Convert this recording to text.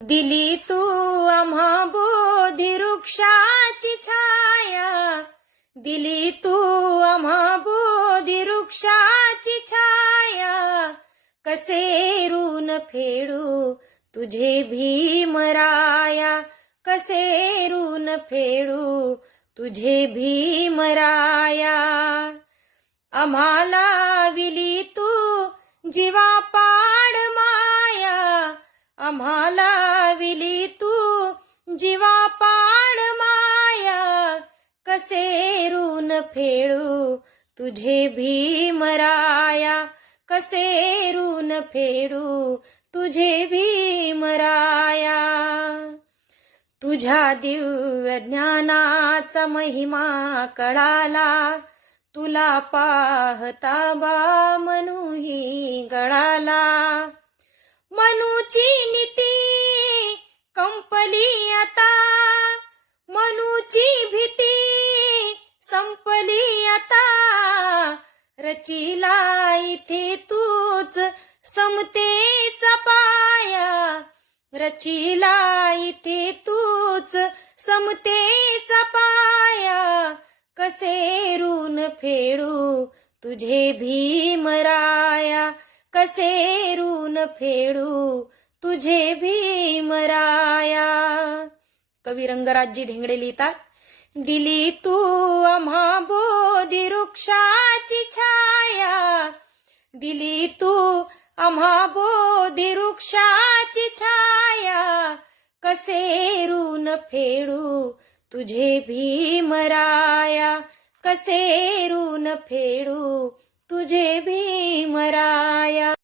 दिली तू आम्हा बोधी वृक्षाची छाया, दिली तू आम्हा बोधी वृक्षाची छाया, कसे ऋण फेडू तुझे भीमराया, कसे ऋण फेडू तुझे भीमराया. आम्हाला विली तू जीवापाड माया, आम्हाला विली तू जीवापाड माया, कसे ऋण फेडू तुझे भीमराया, कसे ऋण फेडू तुझे भीमराया. तुझ्या दिव्य ज्ञानाचा महिमा कळाला, तुला पाहता बा मनूही गळाला. मनूची नीती कंपली आता, मनूची भीती संपली आता, रचिला इथे तूच समतेचा पाया, रचिला इथे तूच समतेचा पाया, कसे ऋण फेडू तुझे भीमराया, कसे ऋण फेडू तुझे भीमराया. कवी रंगराजजी ढेंगडे लिहितात, दिली तू आम्हा बोधी वृक्षाची छाया, दिली तू आम्हा बोधी वृक्षाची छाया, कसे ऋण फेडू तुझे भीमराया, कसे ऋण फेडू तुझे भीमराया.